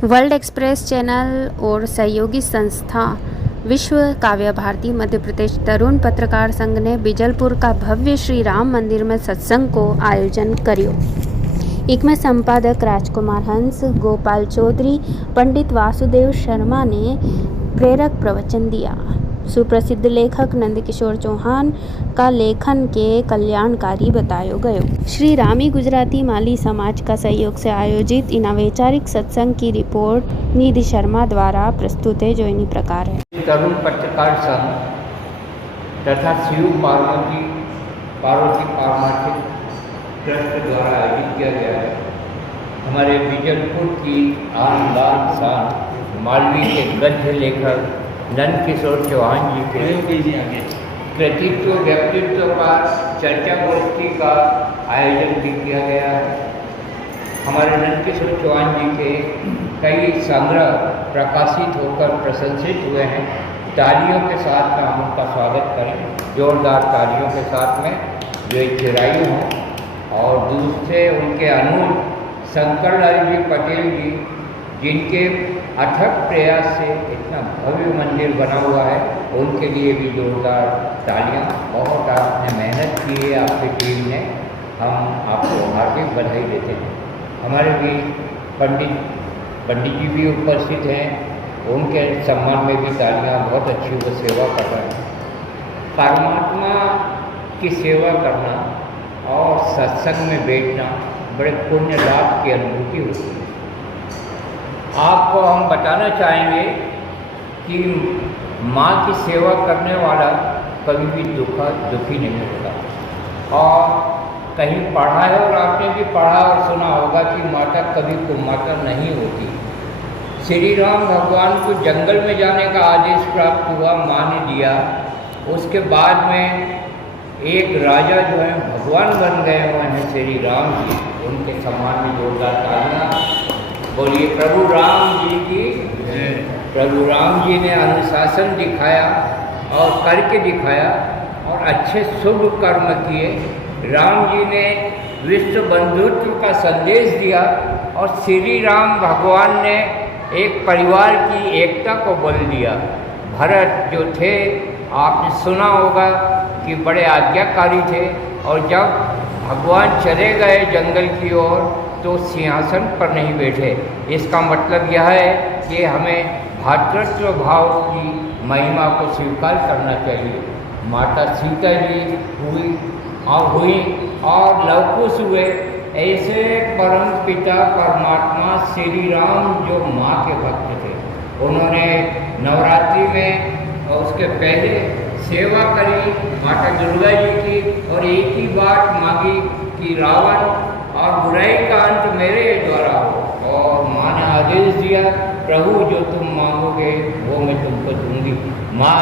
World express channel और सहयोगी संस्था विश्व काव्य भारती मध्य प्रदेश तरुण पत्रकार संघ ने बिजलपुर का भव्य श्री राम मंदिर में सत्संग को आयोजन કર્યો। इसमें संपादक राजकुमार हंस, गोपाल चौधरी, पंडित वासुदेव शर्मा ने प्रेरक प्रवचन दिया। सुप्रसिद्ध लेखक नंदकिशोर चौहान का लेखन के कल्याणकारी बतायो गयो। श्री रामी गुजराती माली समाज का सहयोग से आयोजित इन वैचारिक सत्संग की रिपोर्ट निधि शर्मा द्वारा प्रस्तुत है, जो इन्हीं प्रकार है। तरुण पत्रकार संघ तथा शिव पार्वती पारमार्थिक ट्रस्ट द्वारा आयोजित किया गया है। हमारे बिजलपुर की आन बान शान मालवी के गद्य लेखक नंदकिशोर चौहान जी के कृतित्व व्यक्तित्व पर चर्चा गोष्ठी का आयोजन भी किया गया है। हमारे नंदकिशोर चौहान जी के कई संग्रह प्रकाशित होकर प्रशंसित हुए हैं। तालियों के साथ में हम उनका स्वागत करें, जोरदार तालियों के साथ में, जो एक चिरायु हों। और दूसरे उनके अनुज शंकरलाल जी पटेल जी, जिनके अथक प्रयास से इतना भव्य मंदिर बना हुआ है, उनके लिए भी जोरदार तालियां। बहुत आपने मेहनत की है, आपकी टीम ने, हम आपको हार्दिक बधाई देते हैं। हमारे भी पंडित जी भी उपस्थित हैं, उनके सम्मान में भी तालियां। बहुत अच्छी वो सेवा कर रहे हैं। परमात्मा की सेवा करना और सत्संग में बैठना बड़े पुण्य लाभ की अनुभूति होती है। आपको हम बताना चाहेंगे कि माँ की सेवा करने वाला कभी भी दुखी नहीं होता। और कहीं पढ़ा है, और आपने भी पढ़ा और सुना होगा कि माता कभी कुमाता नहीं होती। श्री राम भगवान को जंगल में जाने का आदेश प्राप्त हुआ, माँ ने दिया। उसके बाद में एक राजा जो है भगवान बन गए हुए हैं, श्री राम जी। उनके सम्मान में जोरदार तालियां। बोलिए प्रभु राम जी की। प्रभु राम जी ने अनुशासन दिखाया और करके दिखाया और अच्छे शुभ कर्म किए। राम जी ने विश्व बंधुत्व का संदेश दिया और श्री राम भगवान ने एक परिवार की एकता को बल दिया। भरत जो थे, आपने सुना होगा कि बड़े आज्ञाकारी थे, और जब भगवान चले गए जंगल की ओर तो सिंहासन पर नहीं बैठे। इसका मतलब यह है कि हमें भातृत्व भाव की महिमा को स्वीकार करना चाहिए। माता सीता जी हुई और लवकुश हुए। ऐसे परम पिता परमात्मा श्री राम जो माँ के भक्त थे, उन्होंने नवरात्रि में और उसके पहले सेवा करी माता दुर्गा जी की, और एक ही बात मांगी कि रावण और बुराई का अंत मेरे द्वारा हो। और माँ ने आदेश दिया, प्रभु जो तुम मांगोगे वो मैं तुमको दूंगी। माँ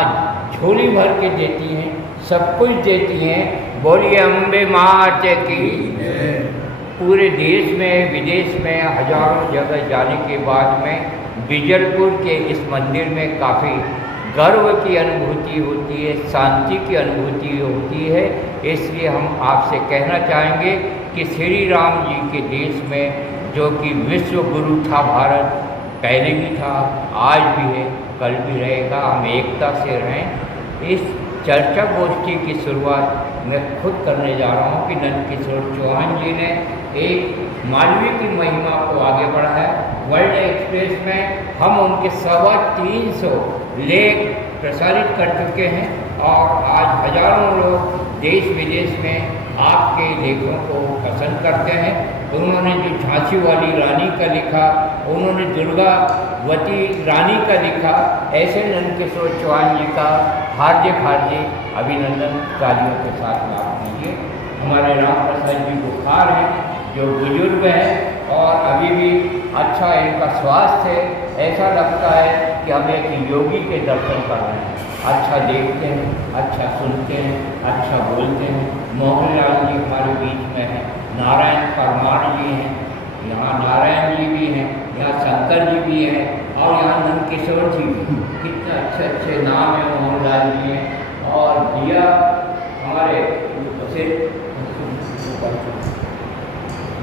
झोली भर के देती हैं, सब कुछ देती हैं। बोलिए अम्बे मात की। पूरे देश में विदेश में हजारों जगह जाने के बाद में बिजलपुर के इस मंदिर में काफ़ी गर्व की अनुभूति होती है, शांति की अनुभूति होती है। इसलिए हम आपसे कहना चाहेंगे कि श्री राम जी के देश में, जो कि विश्व गुरु था भारत, पहले भी था, आज भी है, कल भी रहेगा, हम एकता से रहें। इस चर्चा गोष्ठी की शुरुआत मैं खुद करने जा रहा हूँ कि नंदकिशोर चौहान जी ने एक मालवी की महिमा को आगे बढ़ाया। वर्ल्ड एक्सप्रेस में हम उनके 350 लेख प्रसारित कर चुके हैं, और आज हजारों लोग देश विदेश में आपके लेखों को पसंद करते हैं। उन्होंने जो झांसी वाली रानी का लिखा, उन्होंने दुर्गावती रानी का लिखा। ऐसे नंदकिशोर चौहान जी का हार्दिक अभिनंदन तालियों के साथ में आप कीजिए। हमारे राम प्रसाद जी बुखार हैं, जो बुजुर्ग हैं और अभी भी अच्छा इनका स्वास्थ्य है। ऐसा लगता है कि हम एक योगी के दर्शन कर रहे हैं। अच्छा देखते हैं, अच्छा सुनते हैं, अच्छा बोलते हैं। मोहनलाल जी हमारे बीच में हैं, नारायण परमार जी हैं, यहाँ नारायण जी भी हैं, यहाँ शंकर जी भी हैं, और यहाँ नंदकिशोर जी भी। कितने अच्छे अच्छे नाम हैं मोहनलाल जी हैं। और दिया हमारे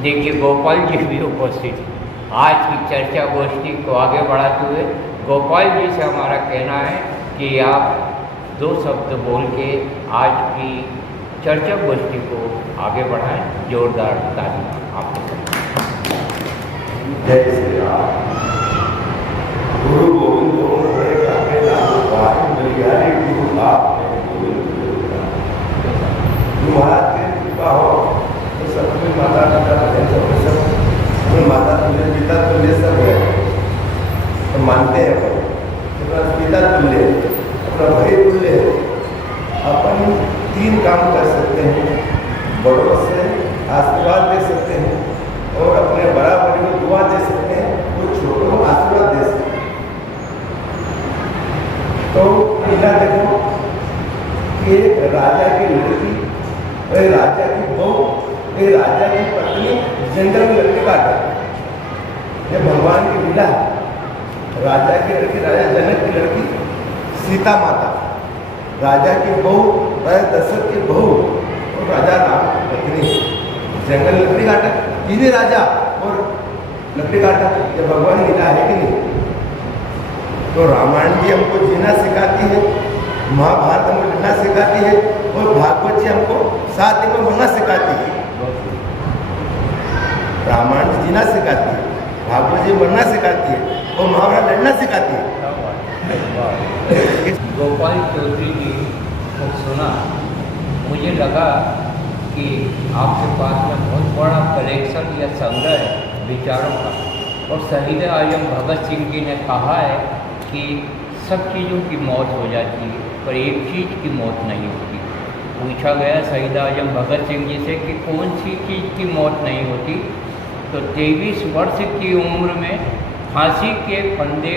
देखिए गोपाल जी भी उपस्थित हैं। आज की चर्चा गोष्ठी को आगे बढ़ाते हुए गोपाल जी से हमारा कहना है कि आप 2 शब्द बोल के आज की चर्चा गोष्ठी को आगे बढ़ाएं। जोरदार ताली आपको। जय श्री राम। गुरु गोविंद बलिहारी गुरु आप महाराज की कृपा हो तो सब में माता पिता सब माता पिता तुल्य सब है तो मानते हैं अपना पिता तुल्य अपना भाई तुल्य। अपन 3 काम कर सकते हैं, बड़ों से आशीर्वाद दे सकते हैं और अपने बराबरी को दुआ दे सकते हैं, वो छोटों को आशीर्वाद दे सकते हैं। तो पहला देखो कि एक राजा की लड़की और राजा की बहू, एक राजा की पत्नी जंगल में लड़के काटा। ये भगवान की लीला है। राजा की लड़की, राजा जनक की लड़की सीता माता, राजा की बहू राजा दशरथ की बहू और राजा राम की पत्नी जंगल लकड़ी काटा। तीनों राजा और लकड़ी काटा। ये भगवान लीला है कि नहीं? तो रामायण भी हमको जीना सिखाती है, महाभारत हमको लिखना सिखाती है और भागवत जी हमको साथ में बनना सिखाती है। रामायण जीना सिखाती है, भागवत जी बनना सिखाती है और महाभारत लड़ना सिखाती है। गोपाल चौधरी जी को सुना, मुझे लगा कि आपके पास में बहुत बड़ा कलेक्शन या संग्रह है विचारों का। और शहीद आजम भगत सिंह जी ने कहा है कि सब चीज़ों की मौत हो जाती है पर एक चीज़ की मौत नहीं होती। पूछा गया शहीद आजम भगत सिंह जी से कि कौन सी चीज़ की मौत नहीं होती, तो 23 वर्ष की उम्र में फांसी के फंदे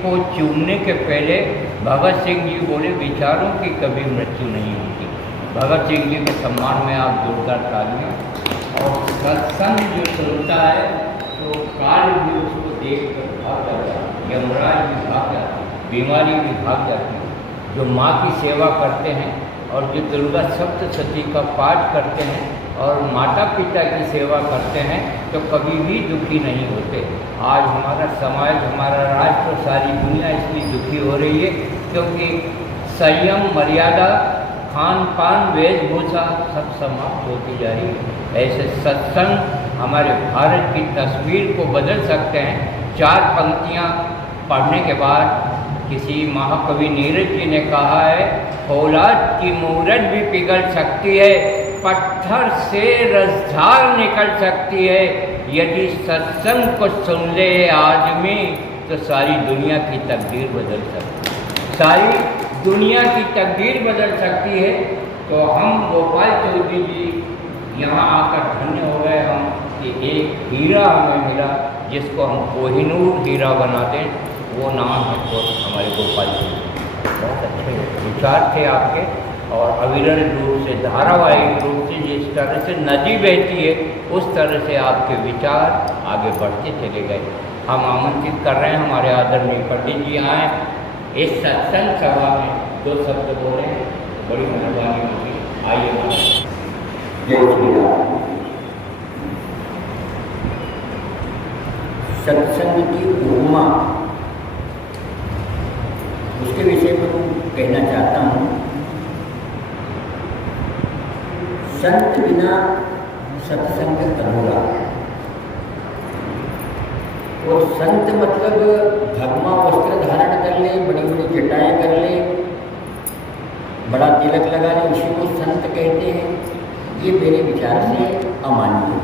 को चूमने के पहले भगत सिंह जी बोले विचारों की कभी मृत्यु नहीं होती। भगत सिंह जी के सम्मान में आप जोरदार तालियां। और सत्संग जो चलता है तो काल भी उसको देख कर भाग जाता है, यमराज भी भाग जाती है, बीमारी भी भाग जाती है। जो माँ की सेवा करते हैं और जो दुर्गा सप्तशती का पाठ करते हैं और माता पिता की सेवा करते हैं तो कभी भी दुखी नहीं होते। आज हमारा समाज, हमारा राष्ट्र, सारी दुनिया इसलिए दुखी हो रही है क्योंकि संयम, मर्यादा, खान पान, वेशभूषा सब समाप्त होती जा रही है। ऐसे सत्संग हमारे भारत की तस्वीर को बदल सकते हैं। 4 पंक्तियाँ पढ़ने के बाद किसी महाकवि नीरज जी ने कहा है, फौलाद की मूरत भी पिघल सकती है, पत्थर से रसधार निकल सकती है, यदि सत्संग को सुन ले आदमी तो सारी दुनिया की तकदीर बदल सकती है। सारी दुनिया की तकदीर बदल सकती है। तो हम गोपाल चौधरी जी यहाँ आकर धन्य हो गए हम कि एक हीरा हमें मिला जिसको हम कोहिनूर हीरा बना दें। वो नाम है तो हमारे गोपाल जी। बहुत अच्छे विचार थे आपके और अविरल रूप से, धारावाहिक रूप से जिस तरह से नदी बहती है उस तरह से आपके विचार आगे बढ़ते चले गए। हम आमंत्रित कर रहे हैं हमारे आदरणीय पंडित जी आए इस सत्संग सभा में 2 शब्द बोले, बड़ी मेहरबानी होगी। आइए सत्संग की उपमा उसके विषय में कहना चाहता हूँ। संत बिना सत्संग अधूरा। और संत मतलब धर्मा वस्त्र धारण कर ले, बड़ी बड़ी चटाएँ कर ले, बड़ा तिलक लगा ले, उसी को संत कहते हैं। ये मेरे विचार से अमान्य है।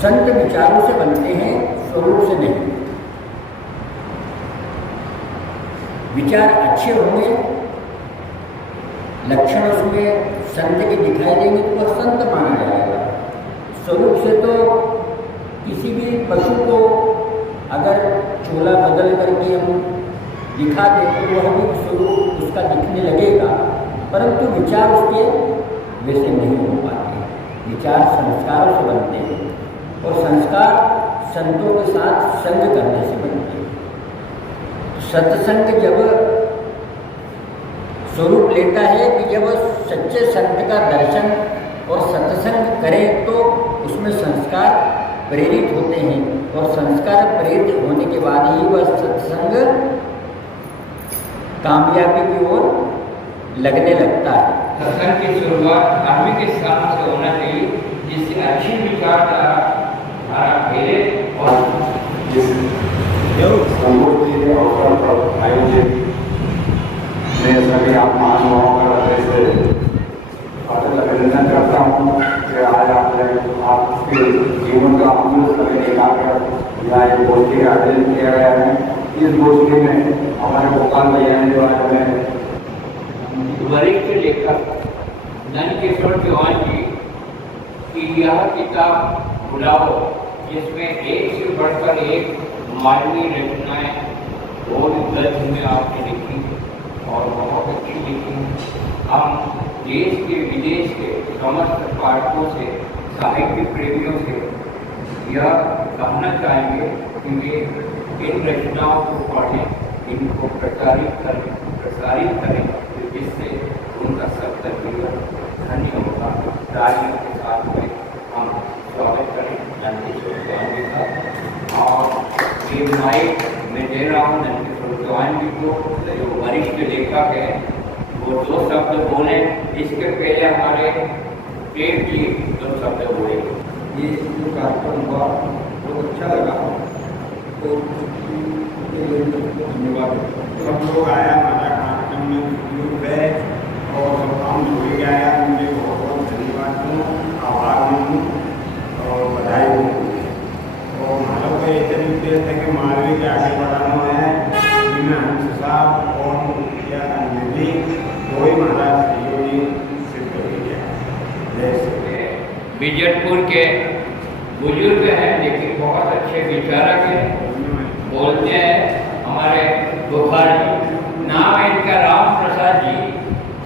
संत विचारों से बनते हैं, स्वरूप से नहीं। विचार अच्छे होंगे, लक्षण उसमें संत के दिखाई देंगे तो वह संत माना जाएगा। स्वरूप से तो किसी भी पशु को अगर चोला बदल करके हम दिखा दें तो वह भी स्वरूप उसका दिखने लगेगा, परंतु विचार उसके वैसे नहीं हो पाते। विचार संस्कारों से बनते हैं और संस्कार संतों के साथ संग करने से बनते हैं। सत्संग जब स्वरूप लेता है कि जब सच्चे संत का दर्शन और सत्संग करें तो उसमें संस्कार प्रेरित होते हैं और संस्कार प्रेरित होने के बाद ही वह सत्संग कामयाबी की ओर लगने लगता है। सत्संग की शुरुआत धार्मिक स्थान से होना चाहिए, जिससे अच्छी विचारधारा फैले और संगोष्ठी के अवसर पर आयोजित मैं सभी आप महानुभावों का हृदय से अभिनंदन करता हूँ कि आज आपके जीवन का अमूल्य समय निकालकर यहाँ एक गोष्ठी का आयोजन किया गया है। इस गोष्ठी में हमारे गोपाल भैया ने जो आज हमें वरिष्ठ लेखक नंदकिशोर चौहान जी की यह किताब बुलाओ, जिसमें एक से बढ़कर एक मानवीय रचनाएं और गद्य में आपने लिखी और बहुत अच्छी लिखी। हम देश के विदेश के समस्त पाठकों से, साहित्य प्रेमियों से यह कहना चाहेंगे कि वे इन रचनाओं को पढ़ें, इनको प्रसारित करें, जिससे उनका सत्य धन्य होगा। तालियों के साथ में हम स्वागत करें नंदकिशोर चौहान जी का। और ये माइक मैं दे रहा हूँ नंदकिशोर चौहान जी को, जो वरिष्ठ लेखक हैं, वो 2 शब्द बोले। इसके पहले हमारे प्रेम जी 2 शब्द बोले। ये जो कार्यक्रम हुआ बहुत अच्छा लगा, तो धन्यवाद। सब लोग आया, हमारा कार्यक्रम में उपयोग है और सब काम हो ही आया। मुझे बहुत बहुत धन्यवाद हूँ, आभार हूँ और बधाई हूँ। और मानव का एक उद्देश्य है कि मालवी के आगे बढ़ाना है, जिनमें हंस साहब और निधि कोई महाराज सहयोगी सिद्ध हो गया। जैसे बीजलपुर के बुजुर्ग हैं, लेकिन बहुत अच्छे विचारक हैं, बोलते हैं हमारे गोपाल जी। नाम है इनका राम प्रसाद जी।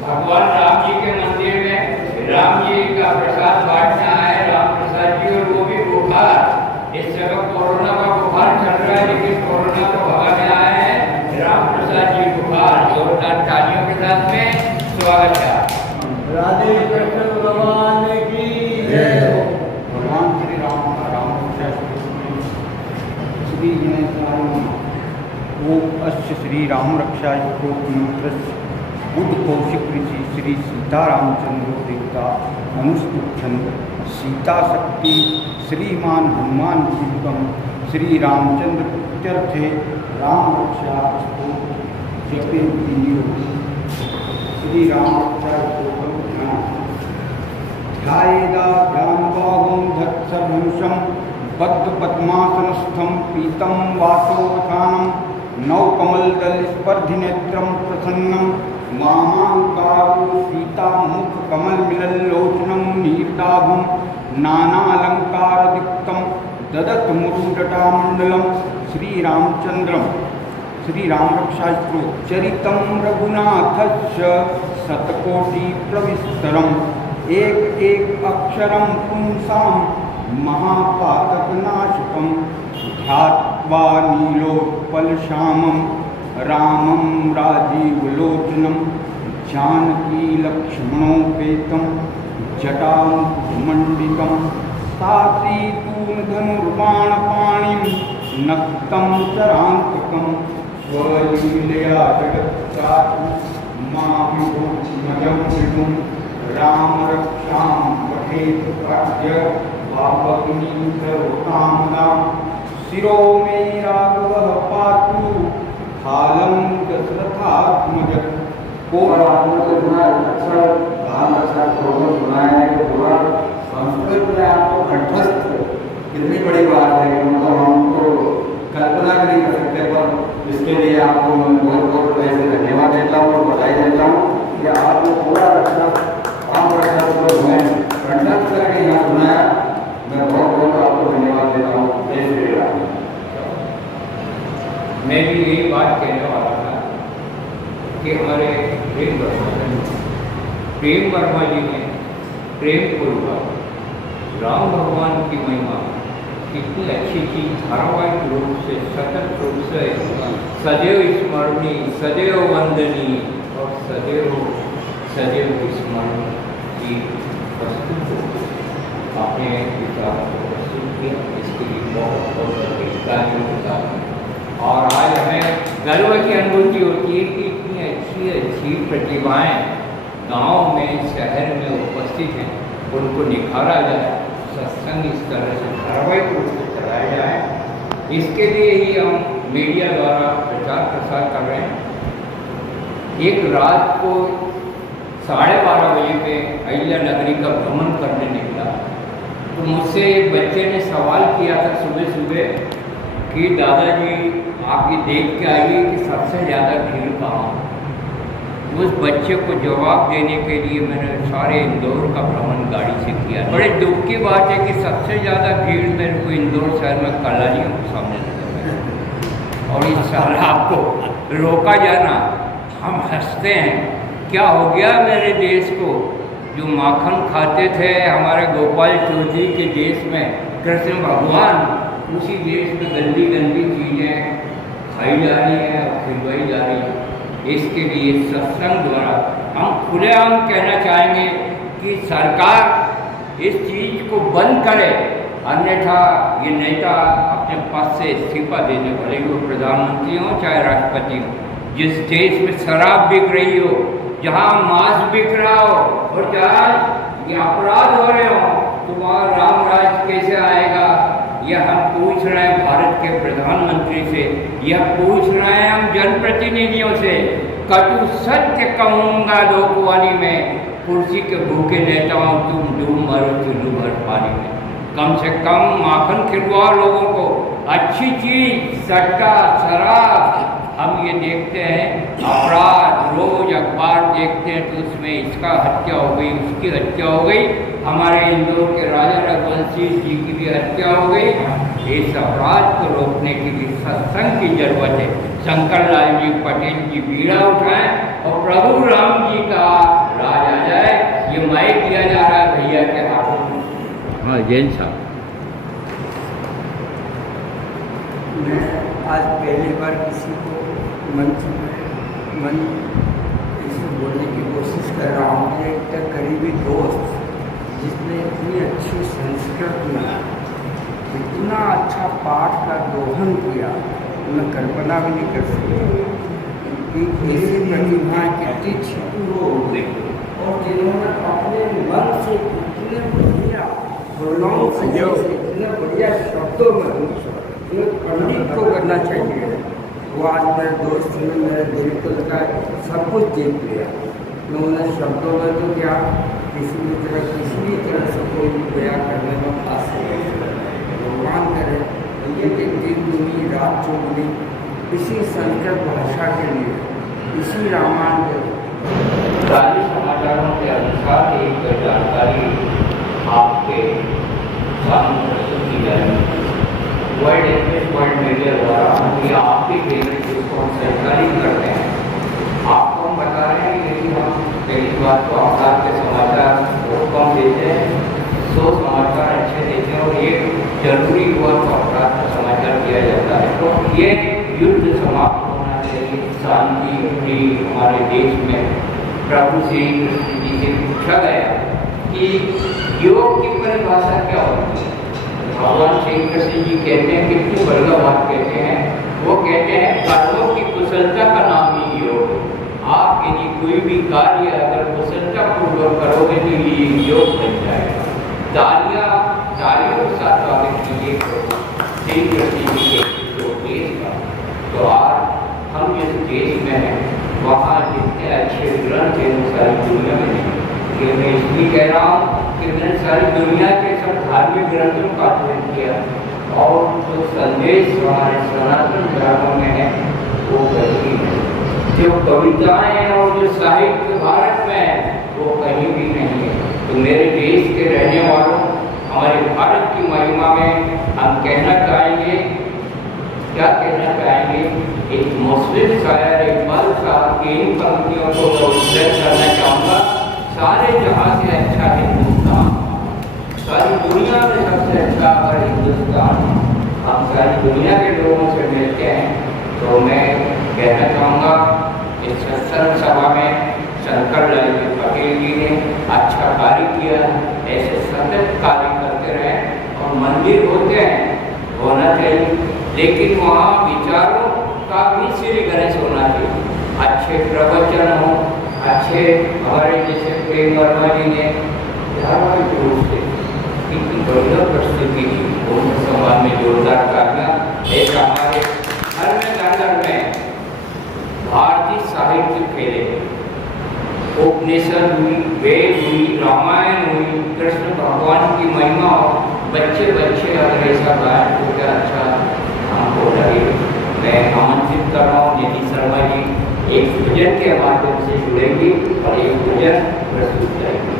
भगवान राम जी के मंदिर में राम जी का प्रसाद बांटना है, राम प्रसाद जी, और वो भी बुखार। इस जगह कोरोना का बुखार चल रहा है, लेकिन कोरोना को भगाने आए हैं राम प्रसाद जी बुखार। जोरदार तालियों के साथ में स्वागत है। राधे कृष्ण भगवान की जय हो। भगवान श्री राम का अस्य श्री राम रक्षा मंत्र बुद्ध कौशिक ऋषि श्री सीतारामचंद्र देवता अनुष्ठन सीता शक्ति श्रीमान हनुमान दीपम श्री रामचंद्र प्रत्यर्थे राम रक्षा जपे श्री राम रक्षा ध्यायेदा ध्यानबाहुं धत्सधनुषं बद्धपद्मासनस्थं पीतं वासोत्थानं नवकमलदलस्पर्धिनेत्रं प्रसन्नं वामाङ्कारो सीतामुखकमलमिलल्लोचनं नीरदाभं नानालङ्कारदिक्तं ददत्मुरुडटामण्डलं श्रीरामचन्द्रं श्रीरामरक्षास्तोत्रचरितं रघुनाथस्य शतकोटिप्रविस्तरम् एक एक अक्षरं पुंसां महापातकनाशकं ध्यात्वा नीलोत्पलश्यामं रामं राजीवलोचनं जानकीलक्ष्मणोपेतं जटामुखमण्डितं सासीतूणधनुर्बाणपाणिं नक्तं चरान्तकं स्वलीलया जगत्कातु मामिभूमजं विभुं राम रक्षां पठेत प्राज्ञ वापग्निं सर्वकामदां शिरो मे राघवः पातु हालं दशरथात्मज। और आपने तो इतना अच्छा गान अच्छा प्रोग्राम सुनाया है कि पूरा संस्कृत में आपको कंठस्थ कितनी बड़ी बात है कि मतलब हम तो कल्पना भी नहीं कर सकते। पर इसके लिए आपको मैं बहुत बहुत ऐसे धन्यवाद देता हूँ और बधाई देता हूँ कि आपने पूरा रक्षा काम रक्षा में कंठस्थ करके यहाँ सुनाया। मैं बहुत बहुत आपको धन्यवाद देता हूँ। जय श्री राम। मैं भी यही बात कहने वाला था कि हमारे प्रेम वर्मा जी ने प्रेम पूर्वक राम भगवान की महिमा कितनी अच्छी चीज धारावाहिक रूप से सतत रूप से सदैव स्मरणीय, सदैव वंदनीय और सदैव स्मरण की वस्तु आपने किताब को प्रस्तुत किया, इसके लिए बहुत बहुत धन्यवाद। और आज हमें गर्व की अनुभूति होती है कि इतनी अच्छी अच्छी प्रतिभाएं गांव में, शहर में उपस्थित हैं, उनको निखारा जाए, सत्संग इस तरह से धारावाहिक रूप से चलाया जाए। इसके लिए ही हम मीडिया द्वारा प्रचार प्रसार कर रहे हैं। एक रात को 12:30 बजे पे अहिल्या नगरी का भ्रमण करने निकला, तो मुझसे एक बच्चे ने सवाल किया था सुबह सुबह कि दादाजी आप ये देख के आइए कि सबसे ज़्यादा भीड़ कहाँ। उस बच्चे को जवाब देने के लिए मैंने सारे इंदौर का भ्रमण गाड़ी से किया। बड़े दुख की बात है कि सबसे ज़्यादा भीड़ मेरे को इंदौर शहर में कलालियों के सामने नजर आई। और इस शराब को रोका जाना, हम हंसते हैं, क्या हो गया मेरे देश को। जो माखन खाते थे हमारे गोपाल चौधरी के देश में कृष्ण भगवान, उसी देश में गंदी गंदी चीज़ें खाई जा रही हैं और खिलवाई जा रही हैं। इसके लिए सत्संग द्वारा हम खुलेआम कहना चाहेंगे कि सरकार इस चीज़ को बंद करे, अन्यथा ये नेता अपने पद से इस्तीफा देने वाले, वो प्रधानमंत्री हो चाहे राष्ट्रपति हो। जिस देश में शराब बिक रही हो, जहाँ मांस बिक रहा हो और जहाँ ये अपराध हो रहे हो, तो वहाँ राम राज कैसे आएगा। यह हम पूछ रहे हैं भारत के प्रधानमंत्री से, यह पूछ रहे हैं हम जनप्रतिनिधियों से। कटु सत्य कहूँगा लोकवाणी में, कुर्सी के भूखे लेता हूँ, तुम डूब मरो चुल्लू भर पानी में। कम से कम माखन खिलवाओ लोगों को, अच्छी चीज सट्टा शराब। हम ये देखते हैं अपराध, रोज अखबार देखते हैं तो उसमें इसका हत्या हो गई, उसकी हत्या हो गई, हमारे इंदौर के राजा रघुवंशी जी की भी हत्या हो गई। इस अपराध को रोकने के लिए सत्संग की जरूरत है। शंकर लाल जी पटेल जी बीड़ा उठाएं और प्रभु राम जी का राज आ जाए। ये माइक दिया जा रहा है भैया के हाथों में। हाँ जैन साहब, मैं आज पहली बार किसी को मंच इसे बोलने की कोशिश कर रहा हूँ। एक करीबी दोस्त जिसने इतनी अच्छी संस्कृत में इतना अच्छा पाठ का दोहन किया, मैं कल्पना भी नहीं कर सकती कि ऐसी प्रतिभाएँ कितनी छिपी हो और जिन्होंने अपने मन से इतने बढ़िया बोलों से इतने बढ़िया शब्दों में पंडित को करना चाहिए। वो आज मेरे दोस्त ने मेरे दिल को लगा सब कुछ देख लिया। मैं उन्हें शब्दों में तो क्या किसी भी तरह से कोई भी बयां करने में हासिल भगवान करे ये कि दिन दुनी रात चौगनी इसी संस्कृत भाषा के लिए, इसी रामायण के ताज़े समाचारों के अनुसार एक जानकारी आपके सामने प्रस्तुत की जाएगी। वर्ल्ड एक्सप्रेस वर्ल्ड मीडिया द्वारा ये आपकी फेवरेट जिसको हम सरकारी करते हैं, आपको हम बता रहे हैं। यदि हम पहली बात तो अखबार के समाचार बहुत कम देते हैं, 100 समाचार अच्छे देते हैं और एक जरूरी हुआ तो अखबार का समाचार दिया जाता है। तो ये युद्ध समाप्त होना चाहिए, शांति भी हमारे देश में। प्रभु श्री कृष्ण जी से पूछा गया कि योग की परिभाषा क्या होती है। भगवान श्री कृष्ण जी कहते हैं, कितनी बढ़िया बात कहते हैं। वो कहते हैं कर्मों की कुशलता का नाम ही योग है। आप यदि कोई भी कार्य अगर कुशलता पूर्वक करोगे तो ये योग बन जाएगा। तालियों के साथ स्वागत कीजिए श्री कृष्ण जी के जो देश का। तो आज हम जिस देश में हैं वहाँ जितने अच्छे ग्रंथ हैं सारी दुनिया में नहीं। ये मैं इसलिए कह रहा हूँ कि मैंने सारी दुनिया के सब धार्मिक ग्रंथों का अध्ययन किया और जो संदेश हमारे सनातन धर्म में है वो कहीं है। जो कविताएं हैं और जो साहित्य भारत में है वो कहीं भी नहीं है। तो मेरे देश के रहने वालों, हमारे भारत की महिमा में हम कहना चाहेंगे, क्या कहना चाहेंगे, एक मुस्लिम शायर इकबाल साहब की इन पंक्तियों को उल्लेख करना चाहूँगा। सारे जहाँ से अच्छा हिंदुस्तान, सारी दुनिया में सबसे अच्छा अगर हिंदुस्तान हम सारी दुनिया के लोगों से मिलते हैं, तो मैं कहना चाहूँगा इस सत्संग सभा में शंकर लाल पटेल जी ने अच्छा कार्य किया। ऐसे सतत कार्य करते रहें। और मंदिर होते हैं होना चाहिए, लेकिन वहाँ विचारों का भी श्री गणेश होना चाहिए। अच्छे प्रवचन हो, अच्छे हमारे जैसे प्रेम वर्मा जी ने धार्मिक रूप से इतनी बढ़िया प्रस्तुति की, उनके समाज में जोरदार तालियां। एक हमारे घर में भारतीय साहित्य फैले, उपनिषद हुई, वेद हुई, रामायण हुई, कृष्ण भगवान की महिमा हो, बच्चे अगर ऐसा गायन तो क्या अच्छा हमको लगे। मैं आमंत्रित कर रहा हूँ निधि शर्मा जी एक भजन के माध्यम से जुड़ेंगी और एक भजन प्रस्तुत करेंगी।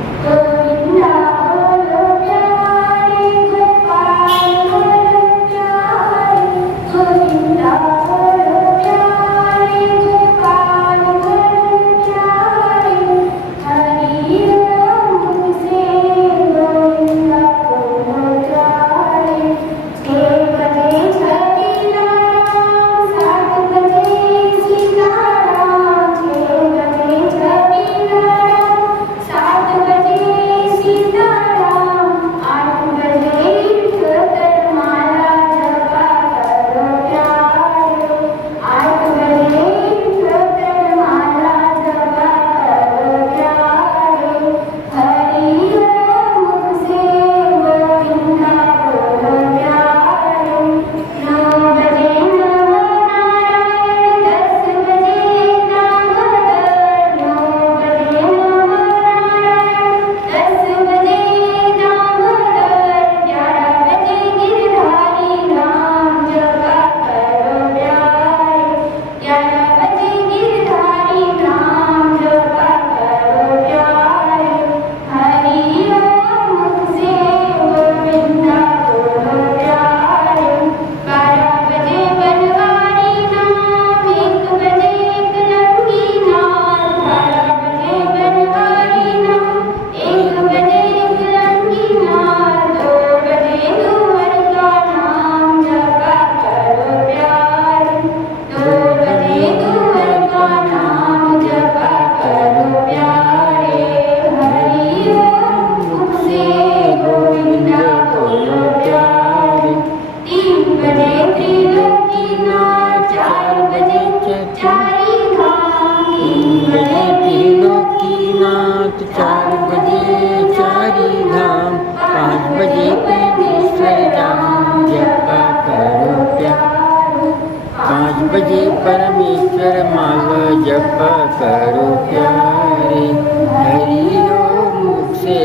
परमेश्वर माल जप करो प्यारे, हरि ओम मुख से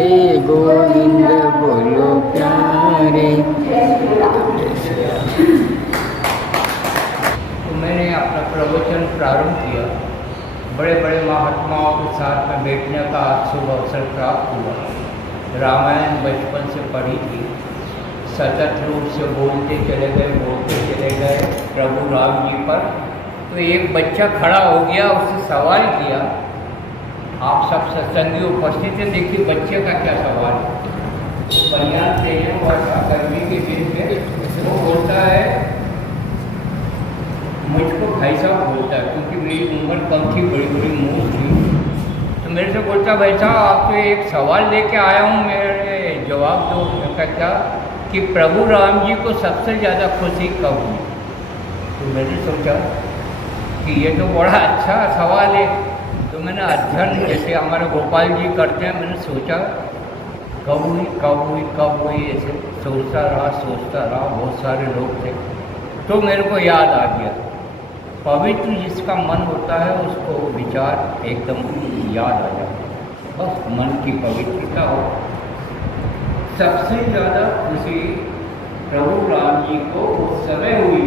गोविंद बोलो प्यारे। तो मैंने अपना प्रवचन प्रारंभ किया। बड़े बड़े महात्माओं के साथ में बैठने का शुभ अवसर प्राप्त हुआ। रामायण बचपन से पढ़ी थी, सतत रूप से बोलते चले गए प्रभु राम जी पर। तो एक बच्चा खड़ा हो गया, उससे सवाल किया। आप सब सत्संगी उपस्थित हैं, देखिए बच्चे का क्या सवाल है। तो बनियान तेज वर्षा गर्मी के दिन में वो बोलता है, मुझको भाई साहब बोलता है, क्योंकि मेरी उम्र कम थी, बड़ी बड़ी मूँछ थी। तो मेरे से बोलता, भाई साहब आपसे एक सवाल लेके आया हूँ, मेरे जवाब दो। मैं कहता कि प्रभु राम जी को सबसे ज़्यादा खुशी कब हुई? तो मैंने सोचा कि ये तो बड़ा अच्छा सवाल है। तो मैंने अध्ययन जैसे हमारे गोपाल जी करते हैं, मैंने सोचा कब हुई ऐसे सोचता रहा। बहुत सारे लोग थे, तो मेरे को याद आ गया, पवित्र जिसका मन होता है उसको विचार एकदम याद आ जाता है। बस मन की पवित्रता हो। सबसे ज़्यादा खुशी प्रभु राम जी को उस समय हुई,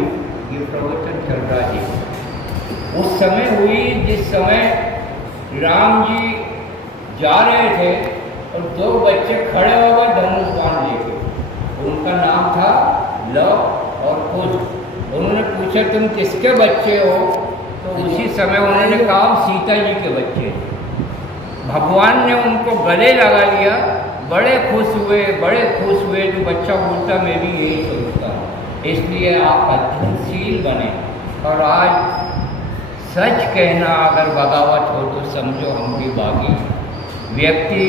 ये प्रवचन चल रहा है, उस समय हुई जिस समय राम जी जा रहे थे और दो बच्चे खड़े हो गए धनुष बाण लेके। उनका नाम था लव और कुश। उन्होंने पूछा तुम किसके बच्चे हो? तो उसी समय उन्होंने कहा सीता जी के बच्चे। भगवान ने उनको गले लगा लिया, बड़े खुश हुए। जो बच्चा बोलता मैं भी यही सोचता हूँ। इसलिए आप अध्ययनशील बने। और आज सच कहना अगर बगावत हो तो समझो हम भी बागी। व्यक्ति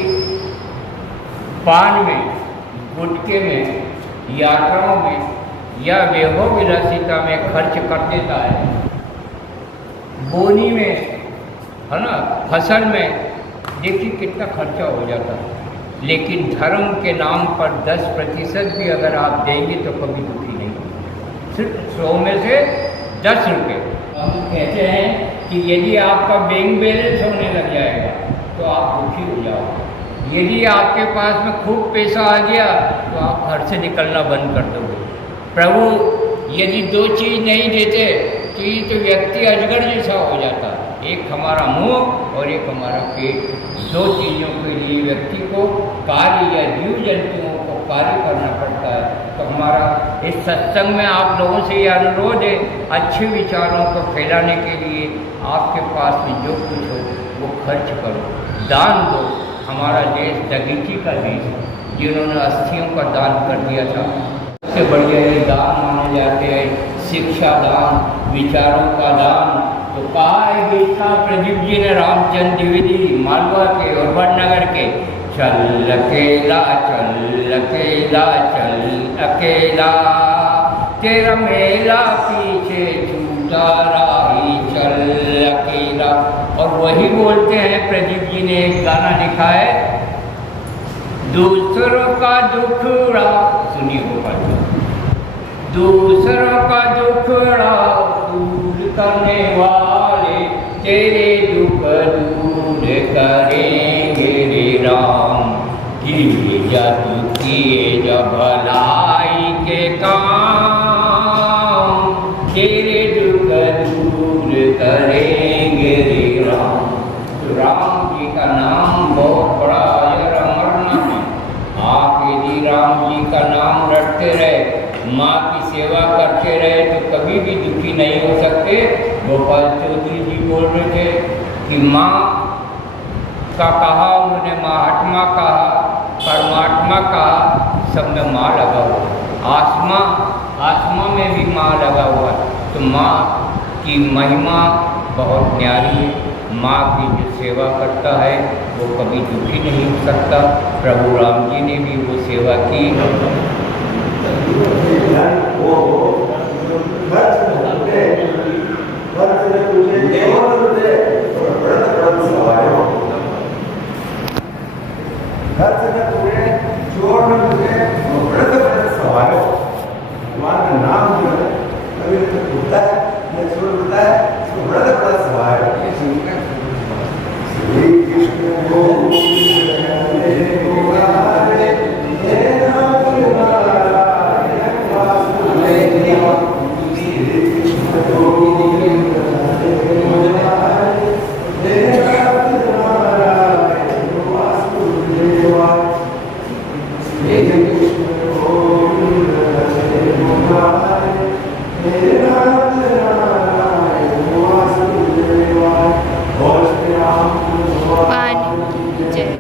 पान में गुटके में, यात्राओं में या वैभव विलासिता में खर्च कर देता है, बोनी में, है ना, फसल में, देखिए कितना खर्चा हो जाता है। लेकिन धर्म के नाम पर 10% भी अगर आप देंगे तो कभी दुखी नहीं होंगे। सिर्फ 100 में से 10 रुपये। हम कहते हैं कि यदि आपका बैंक बैलेंस होने लग जाएगा तो आप दुखी हो जाओगे। यदि आपके पास में खूब पैसा आ गया तो आप घर से निकलना बंद कर दोगे। प्रभु यदि 2 चीज़ नहीं देते तो ये तो व्यक्ति अजगर जैसा हो जाता, एक हमारा मुंह और एक हमारा पेट। 2 चीज़ों के लिए व्यक्ति को कार्य या जीव जंतुओं को कार्य करना पड़ता है। तो हमारा इस सत्संग में आप लोगों से ये अनुरोध है, अच्छे विचारों को फैलाने के लिए आपके पास में जो कुछ हो वो खर्च करो, दान दो। हमारा देश दगीची का देश है, जिन्होंने अस्थियों का दान कर दिया था। सबसे बढ़िया ये दान माने जाते हैं, शिक्षा दान, विचारों का दान। तो कहा है गीता प्रदीप जी ने रामचंद्र द्विवेदी मालवा के और वडनगर के, चल अकेला चल अकेला चल अकेला, तेरा मेला पीछे छूटा राही चल अकेला। और वही बोलते हैं, प्रदीप जी ने एक गाना लिखा है, दूसरों का दुखड़ा, सुनिए गोपाल, दूसरों का दुखड़ा दूर करने वाले तेरे दुख दूर करेंगे रे राम। किए जा तू किए जा भलाई के काम, तेरे दुख दूर करेंगे रे राम। तो राम जी का नाम बहुत बड़ा अमर नाम है। आप यदि राम जी का नाम रटते रहे, माँ की सेवा करते रहे तो कभी भी दुखी नहीं हो सकते। गोपाल चौधरी जी बोल रहे थे कि माँ का कहा उन्होंने महात्मा कहा, परमात्मा कहा, सब में माँ लगा हुआ, आत्मा में भी माँ लगा हुआ। तो माँ की महिमा बहुत न्यारी है। माँ की जो सेवा करता है वो कभी दुखी नहीं हो सकता। प्रभु राम जी ने भी वो सेवा की। वो